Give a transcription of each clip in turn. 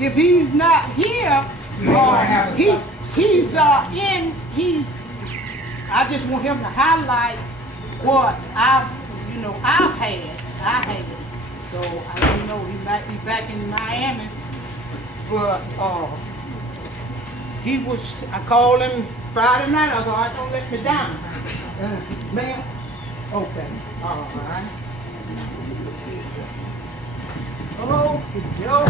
if he's not here, he's I just want him to highlight what I've had. So I don't know, he might be back in Miami, but I called him Friday night. I was like, don't let me down. Ma'am? Okay, all right. Oh, yo.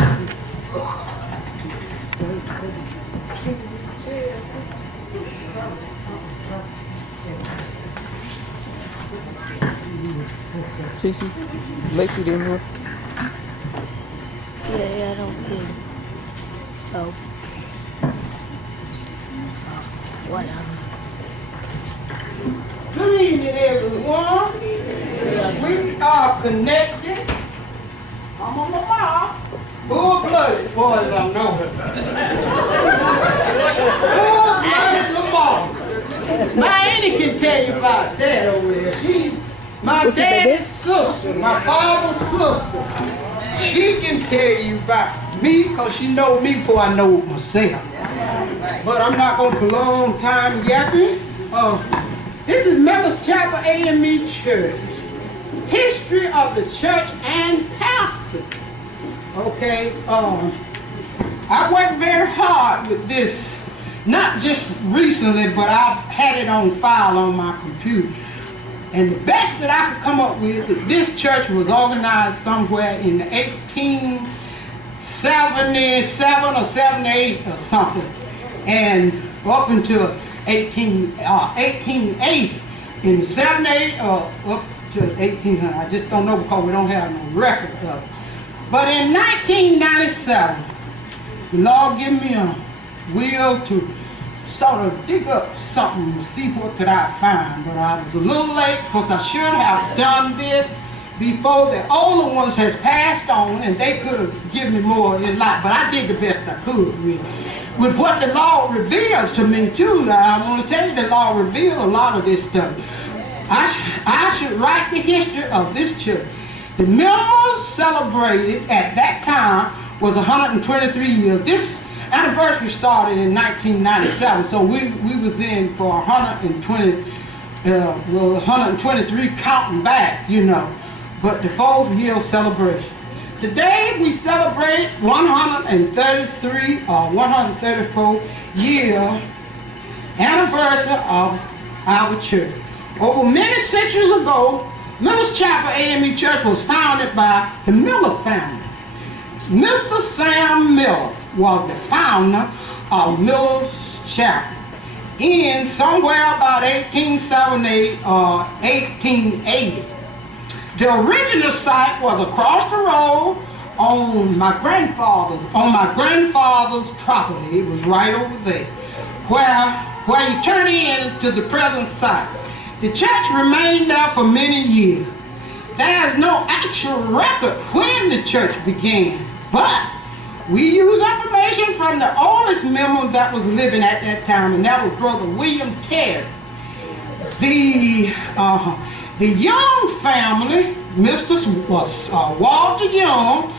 Cece, Lacey didn't hear. Yeah, I don't hear you. So, whatever. Good evening, everyone. We are connected. I'm on my mom. Full-blooded, as far as I know. Full-blooded Lamar. My auntie can tell you about that over there. She's my daddy's sister, my father's sister. She can tell you about me because she know me before I know myself. But I'm not going to prolong time yapping. This is Members Chapel AME Church. History of the church and pastor. Okay, I worked very hard with this, not just recently, but I've had it on file on my computer. And the best that I could come up with, this church was organized somewhere in the 1877 or 78 or something. And up until 1880, in 78 or up to 1800, I just don't know because we don't have no record of it. But in 1997, the Lord gave me a will to sort of dig up something to see what could I find. But I was a little late because I should have done this before the older ones has passed on and they could have given me more in life. But I did the best I could with what the Lord revealed to me too. I want to tell you, the Lord revealed a lot of this stuff. I should write the history of this church. The members celebrated at that time was 123 years. This anniversary started in 1997, so we was in for 123 counting back, you know, but the 4th year celebration. Today we celebrate 133 or 134 year anniversary of our church. Over many centuries ago, Members Chapel AME Church was founded by the Miller family. Mr. Sam Miller was the founder of Miller's Chapel in somewhere about 1878 or 1880. The original site was across the road on my grandfather's property. It was right over there, where you turn into the present site. The church remained there for many years. There is no actual record when the church began, but we use information from the oldest member that was living at that time, and that was Brother William Terry. The Young family, Walter Young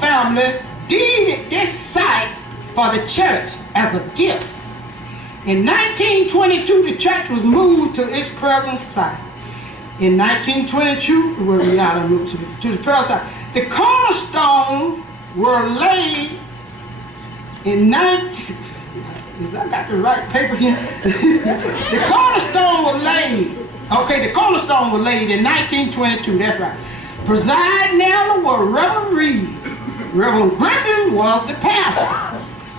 family, deeded this site for the church as a gift. In 1922, the church was moved to its present site. In 1922, well, we got to move to the present site. The cornerstone were laid in I got the right paper here. The cornerstone was laid. Okay, the cornerstone was laid in 1922. That's right. Presiding elder was Reverend Reed. Reverend Griffin was the pastor.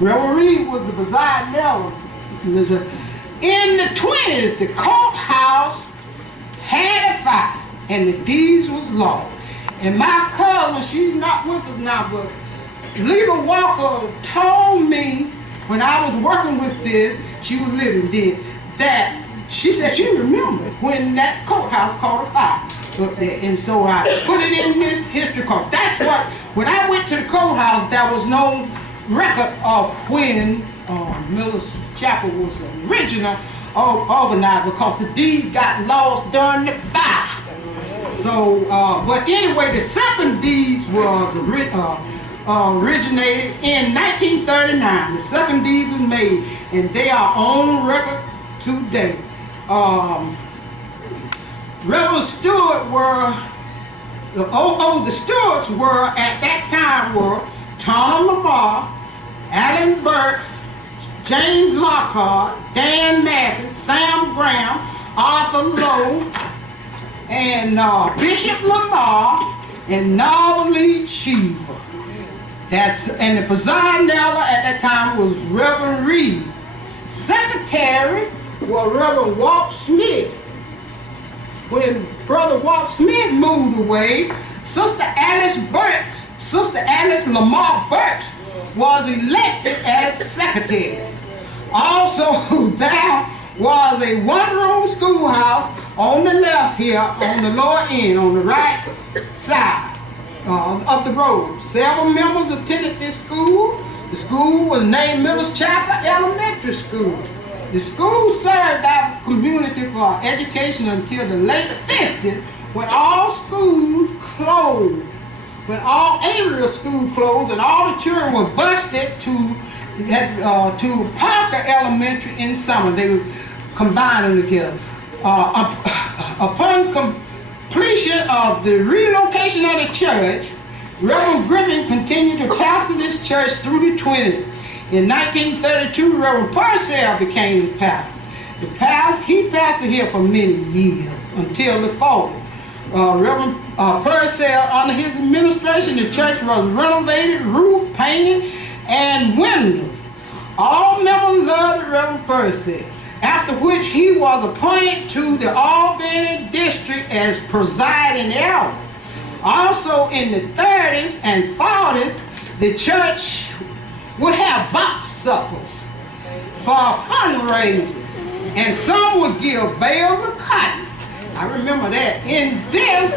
Reverend Reed was the presiding elder. In the 20s, the courthouse had a fire and the deeds was lost. And my cousin, she's not with us now, but Leva Walker told me when I was working with this, she was living then, that she said she remembered when that courthouse caught a fire up there. And so I put it in this history course. That's what, when I went to the courthouse, there was no record of when Miller's Chapel was original organized because the deeds got lost during the fire. So So, but anyway, the second deeds was originated in 1939. The second deeds was made, and they are on record today. Reverend Stewart were, the Stewarts were at that time were Tom Lamar, Allen Burks, James Lockhart, Dan Mathis, Sam Graham, Arthur Lowe, and Bishop Lamar, and Novelty Cheever. And the presiding elder at that time was Reverend Reed. Secretary was Reverend Walt Smith. When Brother Walt Smith moved away, Sister Alice Lamar Burks was elected as secretary. Also, there was a one-room schoolhouse on the left here, on the lower end, on the right side of the road. Several members attended this school. The school was named Miller's Chapel Elementary School. The school served our community for education until the late 50s, when all schools closed. When all area schools closed and all the children were busted to Parker Elementary in summer. They would combine them together. Upon completion of the relocation of the church, Reverend Griffin continued to pastor this church through the 20s. In 1932, Reverend Purcell became the pastor. He pastored here for many years until the 40s. Reverend Purcell, under his administration, the church was renovated, roof painted, and windows. All members loved Reverend Purcell, after which he was appointed to the Albany district as presiding elder. Also in the 30s and 40s, the church would have box suppers for fundraising, and some would give bales of cotton. I remember that. And this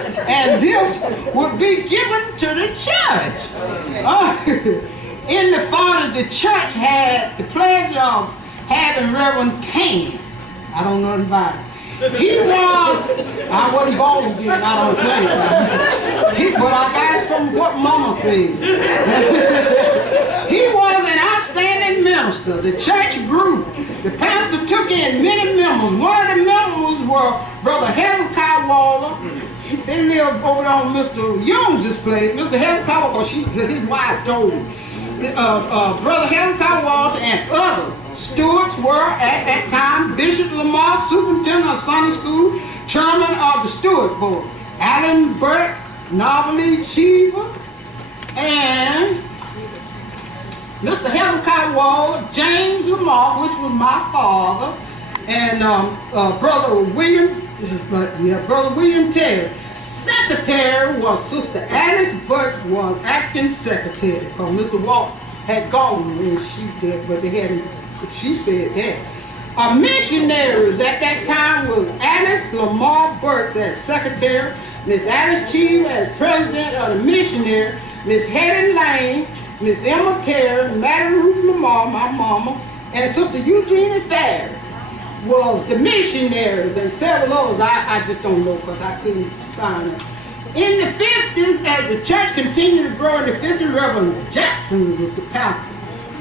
would be given to the church. In the 40s, the church had the pleasure of having Reverend Tan. I don't know about it. I wasn't born then, I don't think. But I got it from what Mama said. He was an outstanding minister. The church grew. The pastor took in many members. One of the members were Brother Hezekiah Waller. They lived over on Mr. Young's place. Mr. Hezekiah Waller, his wife told him. Brother Hezekiah Waller and others. Stewarts were at that time Bishop Lamar, superintendent of Sunday school, chairman of the Stewart board. Allen Burks, Novelty Cheever, and Mr. Hezekiah Waller, James Lamar, which was my father, and Brother William Terry. Secretary was Sister Alice Burks, was acting secretary, because Mr. Walt had gone when she did, but they hadn't. She said that. Missionaries at that time was Alice Lamar Burks as secretary, Miss Alice Cheever as president of the missionary, Miss Hetty Lane, Miss Emma Terry, Mary Ruth Lamar, my mama, and Sister Eugenia Farrell was the missionaries, and several others I just don't know because I couldn't find them. In the 50s, as the church continued to grow in the 50s, Reverend Jackson was the pastor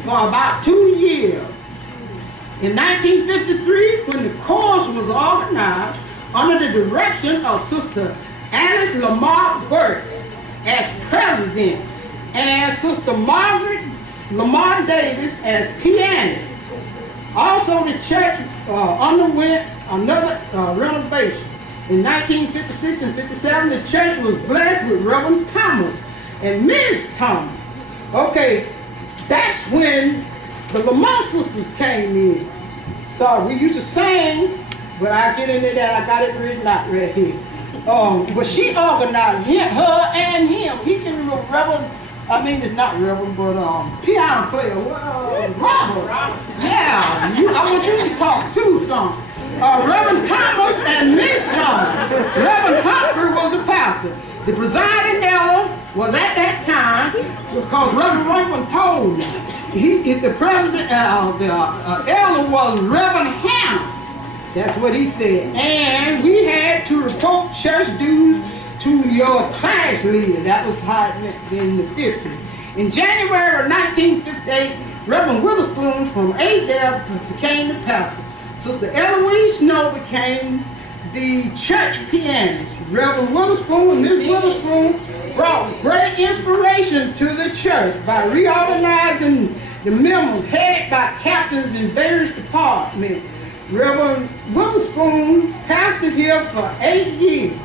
for about 2 years. In 1953, when the course was organized under the direction of Sister Alice Lamar Burks as president and Sister Margaret Lamar Davis as pianist. Also, the church underwent another renovation. In 1956 and 57, the church was blessed with Reverend Thomas and Miss Thomas. Okay, that's when the Lamar sisters came in. So we used to sing, but I get into that, I got it written out right here. But she organized her and him. He can Reverend, it's not Reverend, but piano player, Robert. Yeah, I want you to talk too, son. Reverend Thomas and Miss Thomas. Reverend Humphrey was the pastor. The presiding elder was at that time, because Reverend Rankin told me, the president, the elder was Reverend Hannah. That's what he said. And we had to report church dues 2-year class leader. That was hot in the 50s. In January of 1958, Reverend Witherspoon from Adel became the pastor. Sister Eloise Snow became the church pianist. Reverend Witherspoon and Miss Witherspoon brought great inspiration to the church by reorganizing the members headed by captains in various departments. Reverend Witherspoon pastored here for 8 years.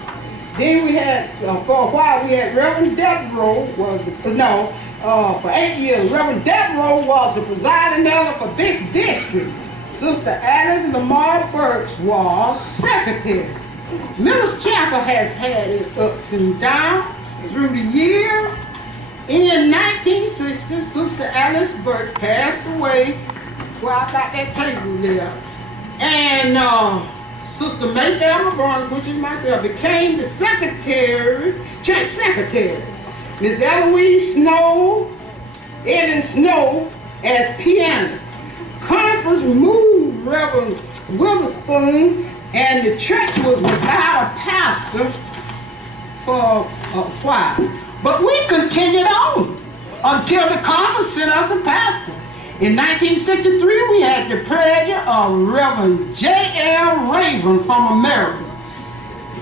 Then we had, for a while, we had Reverend Devereaux for 8 years. Reverend Devereaux was the presiding elder for this district. Sister Alice Lamar Burks was secretary. Miller's Chapel has had its ups and downs through the years. In 1960, Sister Alice Burke passed away. Well, I got that table there. And Sister Mayther McGarner, which is myself, became the secretary, church secretary. Miss Eloise Snow, Ellen Snow, as pianist. Conference moved Reverend Witherspoon, and the church was without a pastor for a while. But we continued on until the conference sent us a pastor. In 1963, we had the pleasure of Reverend J.L. Raven from America.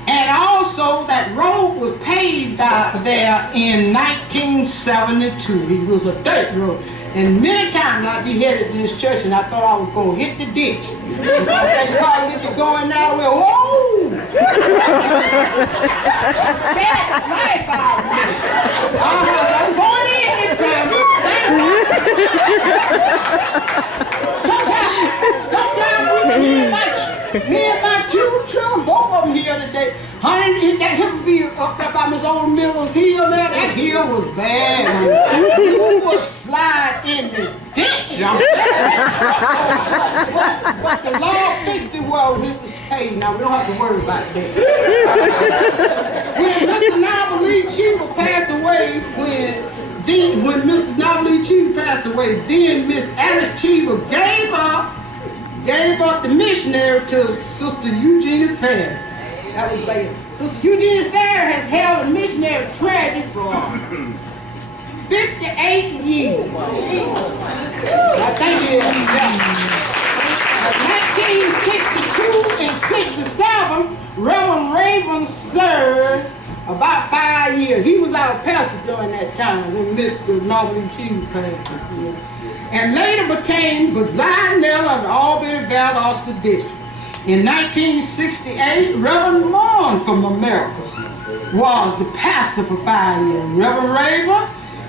And also that road was paved out there in 1972. It was a dirt road. And many times I'd be headed to this church and I thought I was going to hit the ditch. That's how I get to going that way. Whoa! Scared the life out of me. I'm going in this time. Sometimes me and my children, both of them here today. Honey, that hill be up there by Miss Old Miller's hill there. That hill was bad. You would slide in the ditch. But the Lord fixed it well. It was paid. Now we don't have to worry about that. When Mr. Novelie Cheever passed away, when Mr. Novelie Cheever passed away, then Miss Alice Cheever gave up the missionary to Sister Eugenia Fair. That was later. Sister Eugenia Fair has held a missionary treasure for 58 years. I thank you. In 1962 and 67, Reverend Raven served about 5 years. He was our pastor during that time when Mr. Novelie Cheever passed away. And later became presiding elder of the Albany Valdosta District. In 1968, Reverend Moore from America was the pastor for 5 years. Reverend Raven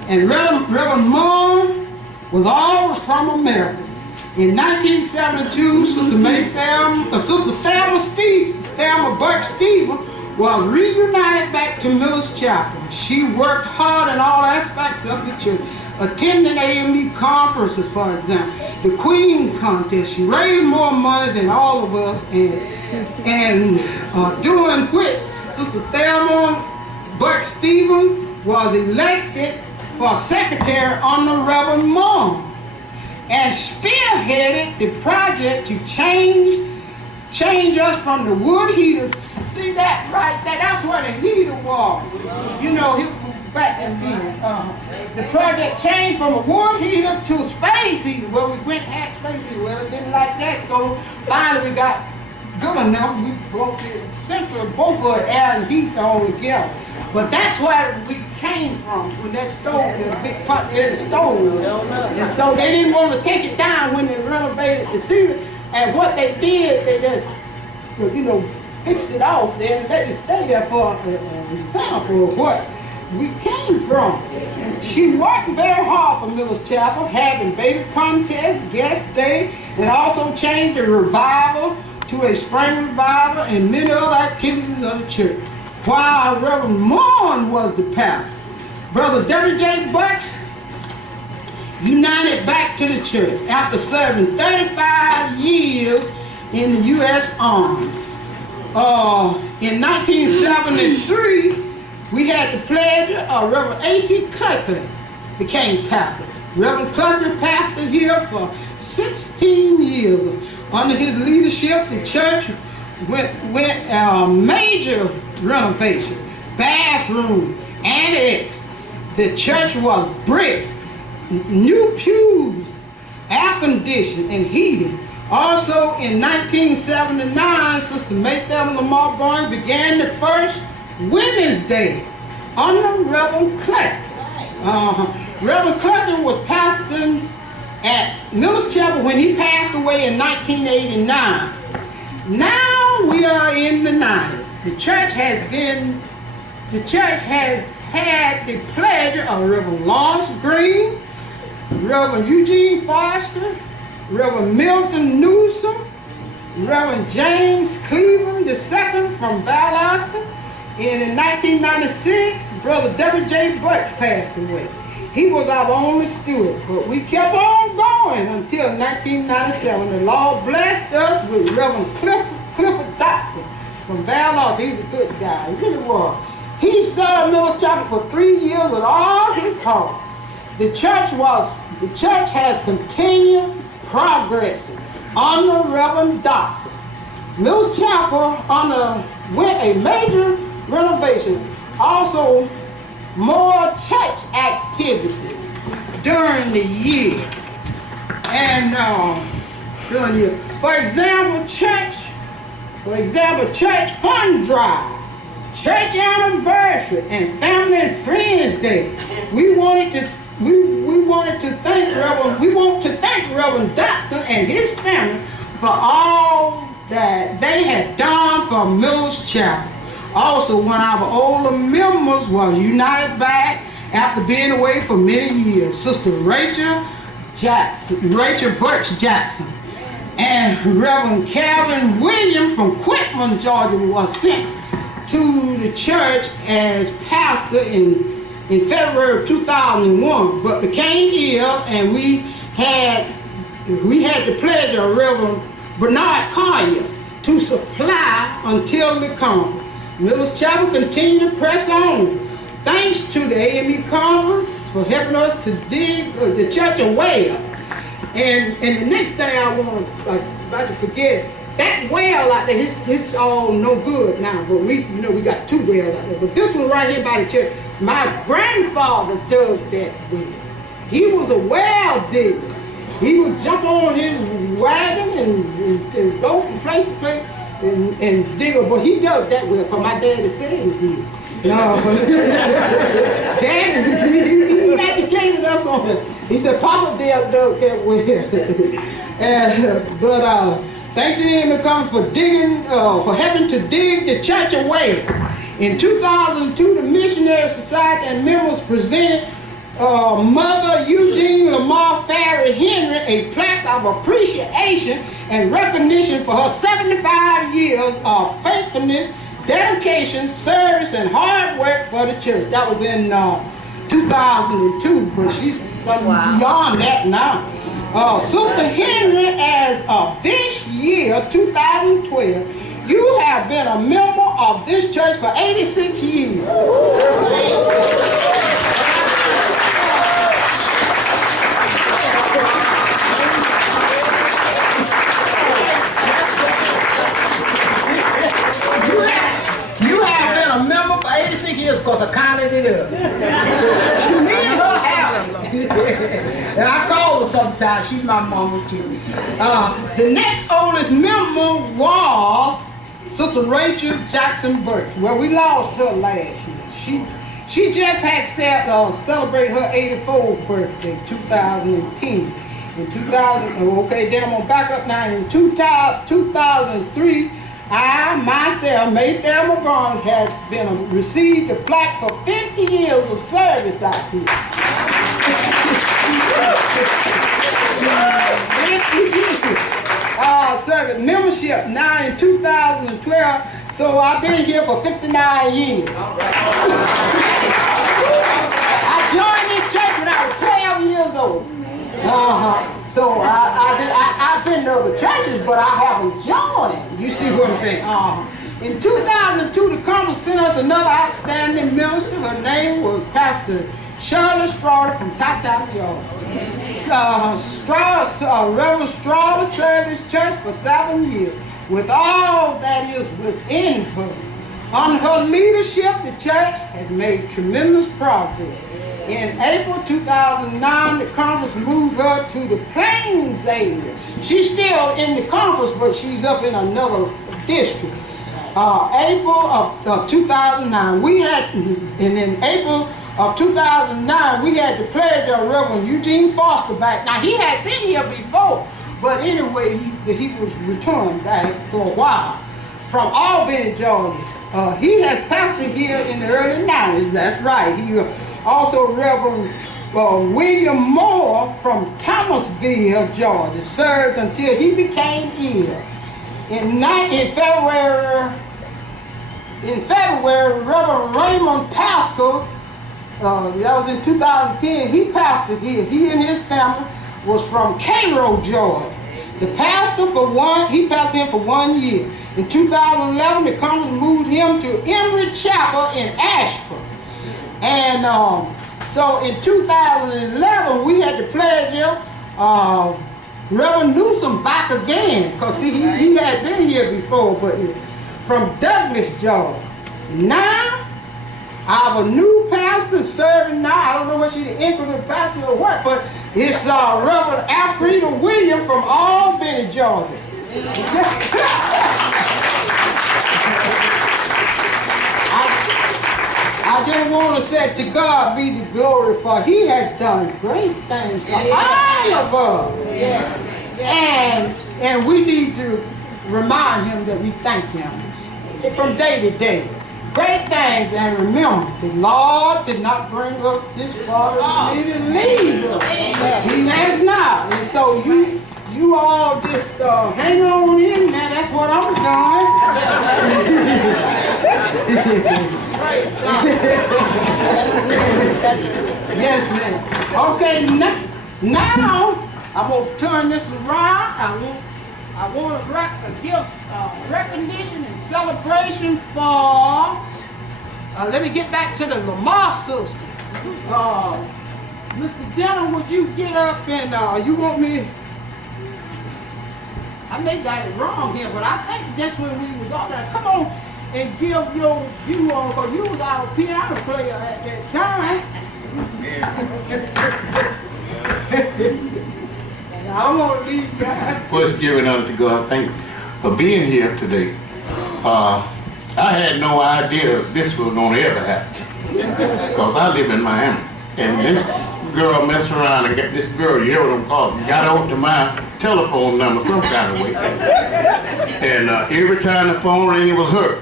and Reverend Moore was always from America. In 1972, Sister Thelma Burke Stevens was reunited back to Miller's Chapel. She worked hard in all aspects of the church, attending AME conferences, for example, the Queen Contest. She raised more money than all of us, and doing which Sister Thelma Burke Stevens was elected for secretary under Reverend Moore and spearheaded the project to change us from the wood heaters. See that right there? That's where the heater was. You know, back then. The project changed from a wood heater to a space heater. Well, we went half space heater. Well, it didn't like that, so finally we got good enough. We broke the central, both of the air and heat all together. But that's where we came from, when that stove, the big pot there, the stove. And so they didn't want to take it down when they renovated the ceiling. And what they did, they just, fixed it off there and let it stay there for an example of what we came from. She worked very hard for Miller's Chapel, having baby contests, guest day, and also changed the revival to a spring revival and many other activities of the church. While Reverend Moore was the pastor, Brother W.J. Butts united back to the church after serving 35 years in the U.S. Army. In 1973, we had the pleasure of Reverend A.C. Cluckley became pastor. Reverend Cluckley pastored here for 16 years. Under his leadership, the church went major renovation. bathroom, annex. The church was brick, new pews, air conditioning and heating. Also in 1979, Sister Maythelma Lamar Barnes began the first Women's Day under Reverend Clapton. Reverend Clapton was pastoring at Miller's Chapel when he passed away in 1989. Now we are in the 90s. The church has had the pleasure of Reverend Lawrence Green, Reverend Eugene Foster, Reverend Milton Newsom, Reverend James Cleveland II from Valdosta. And in 1996, Brother W.J. Burch passed away. He was our only steward, but we kept on going until 1997. The Lord blessed us with Reverend Clifford Dotson from Valdosta. He was a good guy, he really was. He served Miller's Chapel for 3 years with all his heart. The church has continued progress under Reverend Dotson. Miller's Chapel underwent a major renovation. Also, more church activities during the year. And during the year. For example, church fund drive, church anniversary, and family and friends day. We want to thank Reverend Dotson and his family for all that they had done for Miller's Chapel. Also, one of our older members was united back after being away for many years. Sister Rachel Burch Jackson, and Reverend Calvin Williams from Quitman, Georgia, was sent to the church as pastor in February of 2001, but became ill, and we had the pleasure of Reverend Bernard Collier to supply until the conference. Miller's Chapel continued to press on. Thanks to the AME conference for helping us to dig the church a well. And the next thing I want about to forget, that well out there, it's all no good now, but we got 2 wells out there. But this one right here by the church, my grandfather dug that well. He was a well digger. He would jump on his wagon and go from place to place and dig it. But he dug that well, because my daddy said he did. No, Daddy, he educated us on it. He said, Papa dug that well. But thanks to him for helping to dig the church a well. In 2002, the Missionary Society and members presented Mother Eugene Lamar Farry Henry a plaque of appreciation and recognition for her 75 years of faithfulness, dedication, service, and hard work for the church. That was in 2002, but she's beyond that now. Sister Henry, as of this year, 2012, you have been a member of this church for 86 years. You have been a member for 86 years because I counted it up. And I call her sometimes. She's my mama too. The next oldest member was Sister Rachel Jackson Burch. Well, we lost her last year. She just had celebrated her 84th birthday, 2010. In 2000, okay, then I'm gonna back up now. In 2003, I myself, Maythelma Barnes, had received a plaque for 50 years of service out here. Service membership now in 2012, so I've been here for 59 years. I joined this church when I was 12 years old. So I've been to other churches, but I haven't joined. You see what I'm saying? In 2002, the conference sent us another outstanding minister. Her name was Pastor Shirley Strawder from Tata, Georgia. Reverend Strawder served this church for 7 years with all that is within her. Under her leadership, the church has made tremendous progress. In April 2009, the conference moved her to the Plains area. She's still in the conference, but she's up in another district. April of 2009, and in April of 2009, we had to pledge our Reverend Eugene Foster back. Now, he had been here before, but anyway, he was returned back for a while from Albany, Georgia. He has pastored here in the early 90s, that's right. He also Reverend William Moore from Thomasville, Georgia, served until he became ill. In February, Reverend Raymond Pascal, that was in 2010, he pastored here. He and his family was from Cairo, Georgia. The pastor he pastored here for 1 year. In 2011, the conference moved him to Emory Chapel in Ashford. And so in 2011, we had to pledge him Reverend Newsom back again, because he had been here before, but from Douglas, Georgia. Now, our new pastor serving now, I don't know what she's the interim pastor or what, but it's Reverend Alfreda Williams from Albany, Georgia. I just want to say to God be the glory, for he has done great things for all of us. And we need to remind him that we thank him from day to day. Great things, and remember, the Lord did not bring us this far to leave us. He has not. And so you all just hang on in there. That's what I'm doing. Yes, ma'am. Okay, now I'm going to turn this around. I want to give recognition and celebration for, let me get back to the Lamar sister. Mr. Denham, would you get up and you want me, I may got it wrong here, but I think that's when we was all there. Come on and give your view on, because you was our piano player at that time. I don't want to leave you guys. First, giving up to God, thank you for being here today. I had no idea this was going to ever happen, because I live in Miami, and this girl messed around and got this girl, you hear what I'm calling, got over to my telephone number some kind of way, and every time the phone rang, it was her.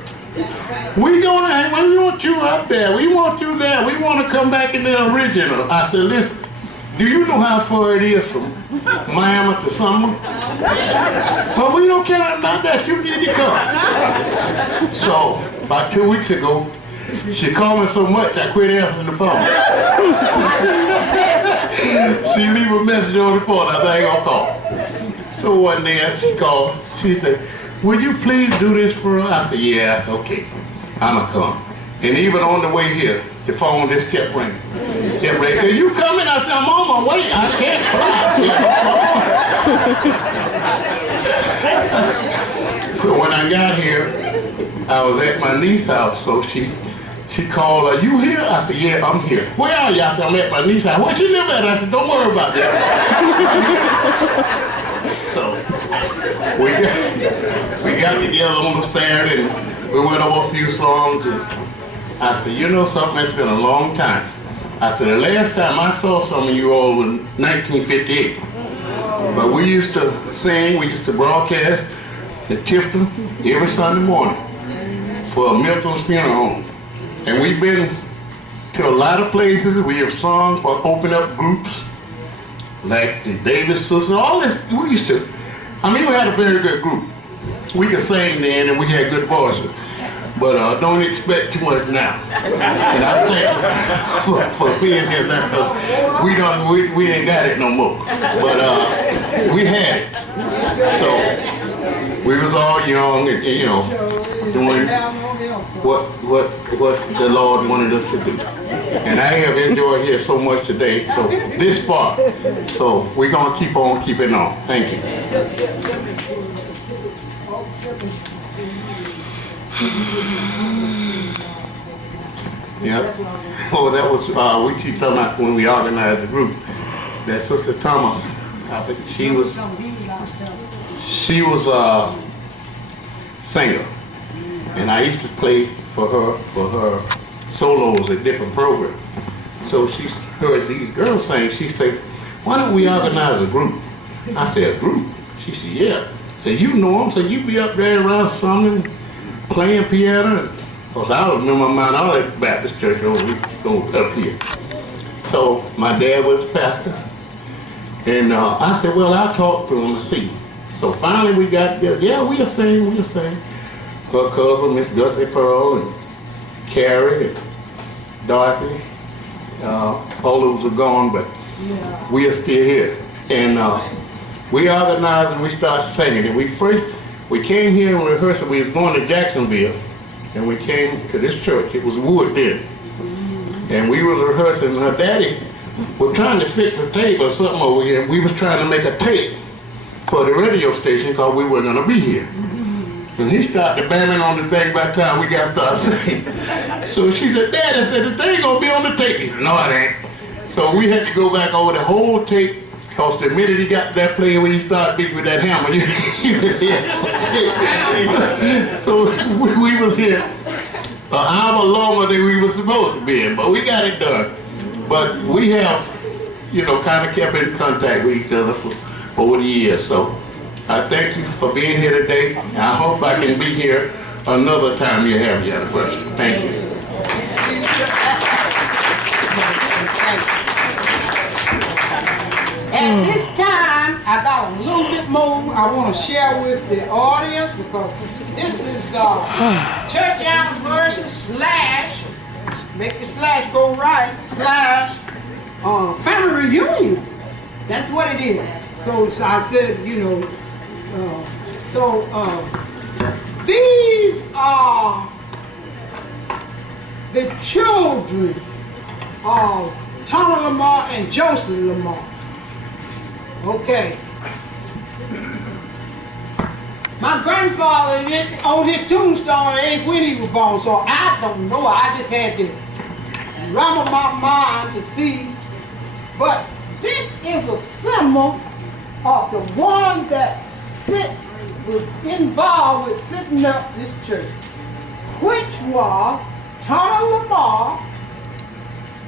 We want you up there, we want you there, we want to come back in the original. I said, listen, do you know how far it is from Miami to Summer? Well, we don't care about that. You need to come. So, about 2 weeks ago, she called me so much, I quit answering the phone. She leave a message on the phone, I said, I ain't gonna call. So one day, she called, she said, would you please do this for us? I said, yeah, that's okay. I'ma come. And even on the way here, the phone just kept ringing. Kept ringing. Are you coming? I said, I'm on my way. I can't fly. So when I got here, I was at my niece's house. So she called, are you here? I said, yeah, I'm here. Where are you? I said, I'm at my niece's house. Where she live at? I said, don't worry about that. So we got together on the Saturday and we went over a few songs. And I said, you know something, it's been a long time. I said, the last time I saw some of you all was 1958. But we used to sing, we used to broadcast at Tifton every Sunday morning for Milton's funeral home. And we've been to a lot of places. We have sung for open up groups, like the Davis Sisters, all this. We used to, we had a very good group. We could sing then and we had good voices. But don't expect too much now. And I thank for being here now, because we ain't got it no more. But we had it. So we was all young and doing what the Lord wanted us to do. And I have enjoyed here so much today, so this far. So we're gonna keep on keeping on. Thank you. Yeah. That's what I was. Oh, that was, we teach talking about when we organized the group. That Sister Thomas, I think she was a singer. And I used to play for her solos at different programs. So she heard these girls sing, she said, why don't we organize a group? I said, a group? She said, yeah. I said, you know them, so you be up there around Sumner playing piano. Because I remember mine, all that Baptist church over up here. So my dad was the pastor. And I said, well, I'll talk to him and see. So finally we got together. Yeah, we'll sing. Her cousin, Miss Gussie Pearl, and Carrie, and Dorothy. All those are gone, but we are still here. And we organized and we started singing. And we came here and rehearsed. We was going to Jacksonville, and we came to this church. It was wood then. And we was rehearsing. Her daddy was trying to fix a tape or something over here, and we was trying to make a tape for the radio station because we were going to be here. And he started banging on the thing by the time we got started singing. So she said, Dad, I said, the thing gonna be on the tape. He said, no, it ain't. So we had to go back over the whole tape, because the minute he got that playing, when he started beating with that hammer, you could hear it. So we was here an hour longer than we were supposed to be in, but we got it done. But we have, kind of kept in contact with each other for over the years. So I thank you for being here today. I hope I can be here another time you have your anniversary. Thank you. At this time, I got a little bit more I want to share with the audience, because this is church anniversary / make the / go right / family reunion. That's what it is. So I said, these are the children of Thomas Lamar and Joseph Lamar. Okay. My grandfather, on his tombstone, it ain't when he was born, so I don't know. I just had to rumble my mind to see. But this is a symbol of the ones that was involved with setting up this church, which was Thomas Lamar,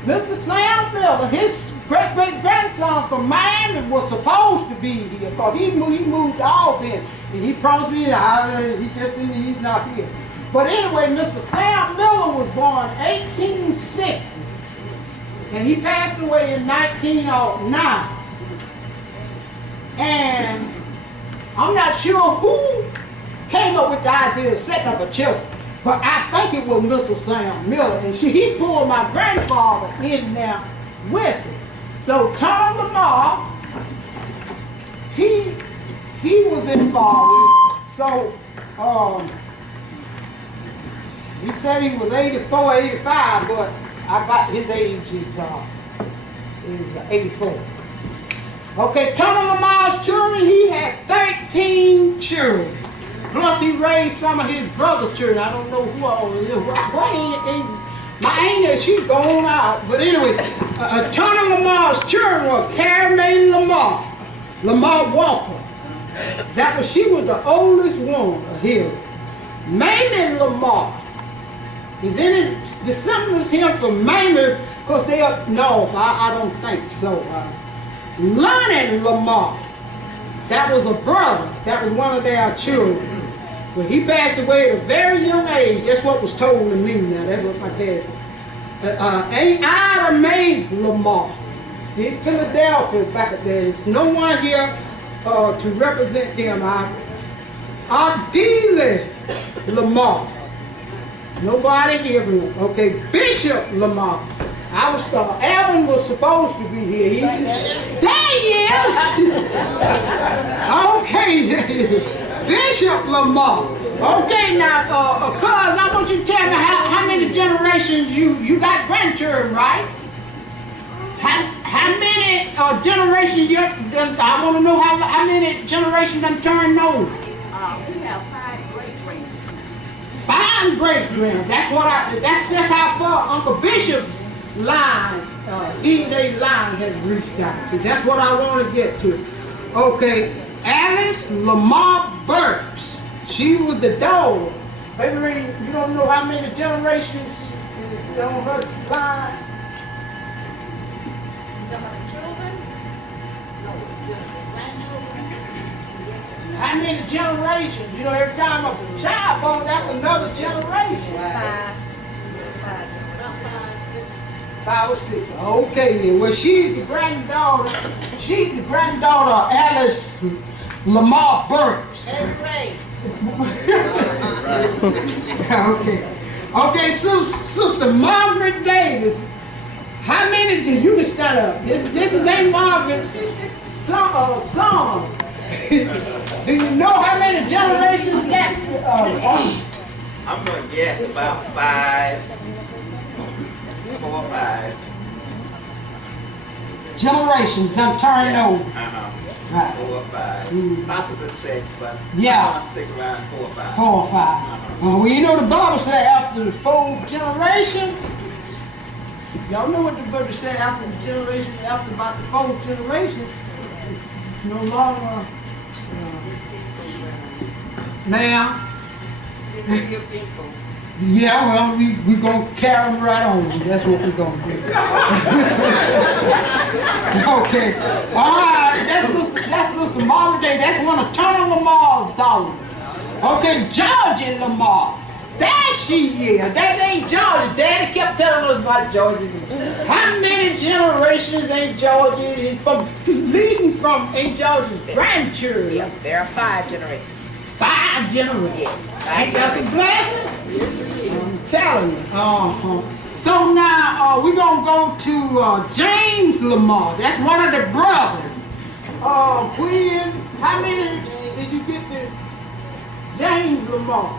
Mr. Sam Miller, his great-great-grandson from Miami, was supposed to be here, because he moved to Albany, and he promised me he's not here. But anyway, Mr. Sam Miller was born 1860, and he passed away in 1909. And I'm not sure who came up with the idea of setting up a church, but I think it was Mr. Sam Miller, and he pulled my grandfather in there with it. So Tom Lamar, he was involved with it. So he said he was 84, 85, but I got his age is 84. Okay, Thomas Lamar's children, he had 13 children. Plus he raised some of his brother's children. I don't know who all it is. My aunt, she's gone out. But anyway, Thomas Lamar's children were Carrie Mae Lamar Walker. She was the oldest one of his. Mamie Lamar. Is any descendants here from Mamie? Because they are north. I don't think so. Lonnie Lamar. That was a brother. That was one of their children. But he passed away at a very young age. That's what was told to me. Now, that was my dad. Ida Mae Lamar. See, Philadelphia back there. There's no one here to represent them. Ardelia Lamar. Nobody here from them. Okay, Bishop Lamar. Alvin was supposed to be here. There he is! Okay, Bishop Lamar. Okay, now, cuz, I want you to tell me how many generations you got grandchildren, right? How many generations I want to know how many generations done turned over. We have 5 great-grands. 5 I'm great-grand. That's just how far Uncle Bishop's line, DNA line has reached out. See, that's what I want to get to. Okay, Alice Lamar Burks. She was the daughter. Baby Ray, you don't know how many generations is on her line? How many generations? You know, every time a child born, that's another generation. Five or six. Okay then. Well, she's the granddaughter. She's the granddaughter of Alice Lamar Burks. Okay. Okay, Sister Margaret Davis. How many you can stand up? This is Aunt Margaret's son. Do you know how many generations that? I'm gonna guess about 4 or 5. Generations done turned over. Right. 4 or 5. Possibly 6, but Yeah. I'll stick around 4 or 5. 4 or 5. Well, you know the Bible said after the 4th generation. Y'all know what the Bible said after the generation, after about the 4th generation, it's no longer. Now. Yeah, well, we gonna carry them right on. That's what we're gonna do. Okay. All right. That's Sister Margaret Day. That's one of Turner Lamar's daughters. Okay, Georgie Lamar. There she is. That ain't Georgie. Daddy kept telling us about Georgie. How many generations ain't Georgie is from leading from Aunt Georgie's grandchildren? Yep, there are 5 generations. 5 generations. Yes. Ain't that some blessing? I'm telling you. So now we're gonna go to James Lamar. That's one of the brothers. Quinn, how many did you get to James Lamar?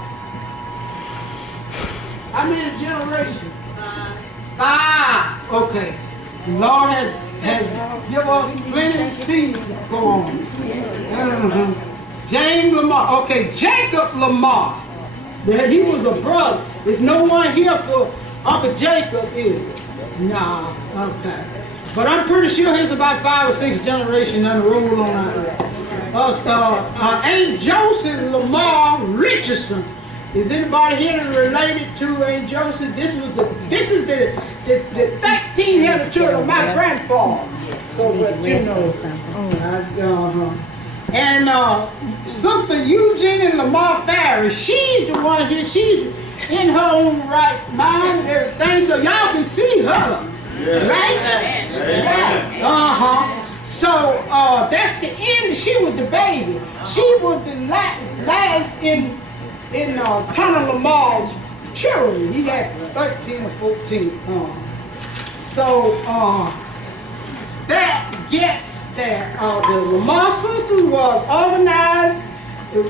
How many generations? 5. Okay. The Lord has given us plenty of seed to go on. James Lamar. Okay, Jacob Lamar. He was a brother. There's no one here for Uncle Jacob, is it? Nah, okay. But I'm pretty sure he's about 5 or 6 generations on the roll on out there. Aunt Joseph Lamar Richardson. Is anybody here related to Aunt Joseph? This is the 13-headed children of my grandfather. So that you know. And Sister Eugenie Lamar Farris, she's the one here. She's in her own right mind and everything, so y'all can see her. Yeah. Right? Right. So that's the end. She was the baby. She was the last in Turner Lamar's children. He had 13 or 14. That gets there. The Lamar sisters was organized in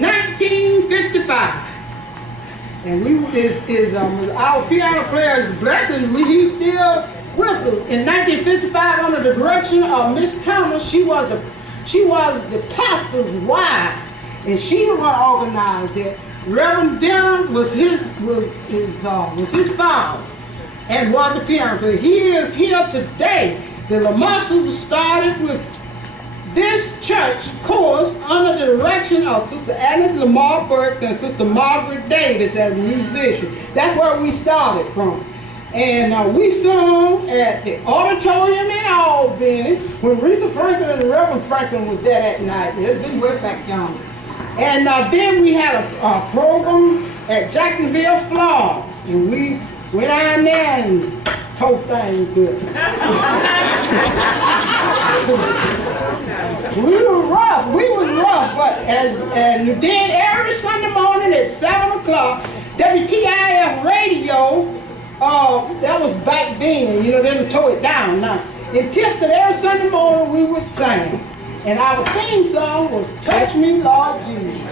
1955. And our piano player is blessed. He's still with us. In 1955, under the direction of Miss Thomas, she was the pastor's wife, and she the one organized it. Reverend Denham was his father, and was the piano player. He is here today. The Lamar sisters started with this church course under the direction of Sister Alice Lamar Burks and Sister Margaret Davis as a musician. That's where we started from. And we sung at the auditorium in Albany when Aretha Franklin and Reverend Franklin was there that night. It's been way back yonder. And then we had a program at Jacksonville, Florida. And we went down there and told things good. We was rough, but and then every Sunday morning at 7 o'clock, WTIF radio, that was back then, you know, they tore it down now. In Tifton, every Sunday morning we would sing. And our theme song was Touch Me, Lord Jesus.